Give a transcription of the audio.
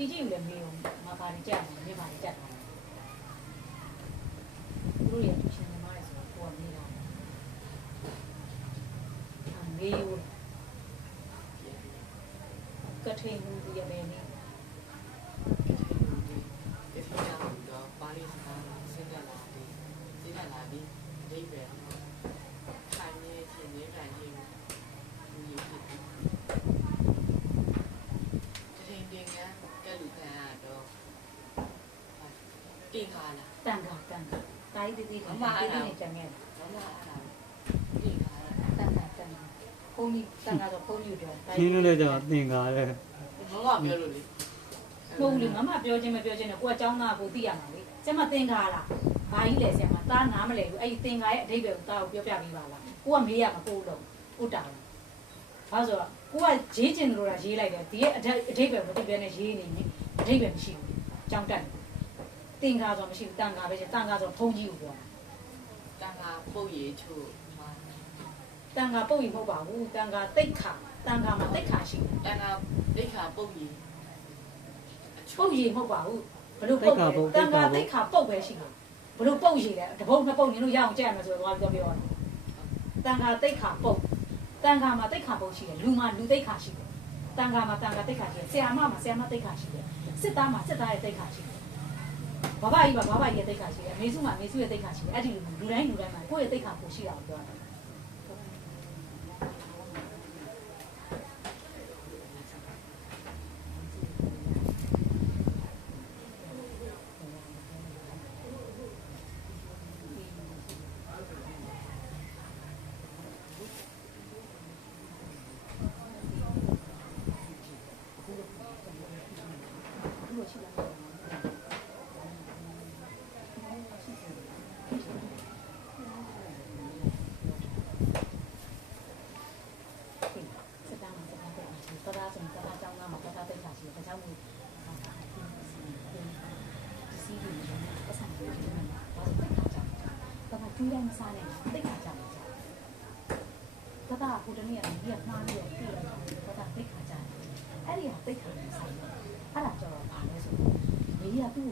တီကြီးလည်းမေးအောင်ငါပါနေကြတယ်မေးပါနေကြတာသူတို့ရဲ့ရှင်သမားတွေဆိုတော့ကိုကမေးတာမေးဦးကထိန်ဘူးရမယ်နေတန်ခါတိုင်းတီးမမအဲ့ဒါနဲ့ကြံခဲ့မမအဲ့ဒါတင်ခါတန်ခါဖုန်းကြီးတန်ခါတော့ဖုန်းကြီးတော့ရှင်းလို့လည်းကြောင့်သင်္ကာတယ်မမပြောလို့လေဟုတ်လေမမပြောချင်းမပြောချင်းနဲ့ကိုကចောင်းသားကိုသိရမှာလေကျမသင်္ခါလားဘာကြီးလဲဆရာမသားနားမလဲဘူးအဲ့ဒီသင်္ခါရဲ့အဓိပ္ပာယ်ကိုသားကိုပြောပြပေးပါလားကိုကမေးရမှာကိုတော့ကိုတာဘာဆိုတော့ကိုကရေးချင်လို့လားရေးလိုက်တယ်ဒီရဲ့အဓိပ္ပာယ်မသိပြနဲ့ရေးနေရင်အဓိပ္ပာယ်မရှိဘူးကြောင်းတက်သင်္ခါဆိုမရှိဘူးတန်ခါပဲတန်ခါဆိုဖုန်းကြီးကိုပြောတန်ခါပုတ်ရည်ချို့တန်ခါပုတ်ရည်မဟုတ်ပါဘူးတန်ခါတိတ်ခါတန်ခါမှာတိတ်ခါရှိတန်ခါတိတ်ခါပုတ်ရည်ပုတ်ရည်မဟုတ်ပါဘူးဘလို့ပုတ်တန်ခါတိတ်ခါပုတ်ပဲရှိတာဘလို့ပုတ်ရည်လဲတပုတ်နှစ်ပုတ်နင်တို့ရအောင်ကြက်ရမယ်ဆိုတော့ပြောတန်ခါတိတ်ခါပုတ်တန်ခါမှာတိတ်ခါပုတ်ရှိတယ်လူမှာလူတိတ်ခါရှိတယ်တန်ခါမှာတန်ခါတိတ်ခါရှိတယ်ဆရာမမှာဆရာမတိတ်ခါရှိတယ်စစ်သားမှာစစ်သားရဲ့တိတ်ခါရှိတယ်ဘာဘာကြီးရဲ့တိတ်ခါရှိတယ်မေစုမှာမေစုရဲ့တိတ်ခါရှိတယ်အဲ့ဒီလူတိုင်းမှာကိုယ့်ရဲ့တိတ်ခါကိုရှိတာကိုပြောတာတူးတိုင်းစားနေတိတ်ခါကြတယ်တတဟိုတနေ့ကဒီကမှားပြီးတော့ပြည့်တယ်တတတိတ်ခါကြတယ်အဲ့ဒီဟာတိတ်ခါနေစားတယ်အဲ့ဒါကြောင့်ပါလဲဆိုမေးရသူ့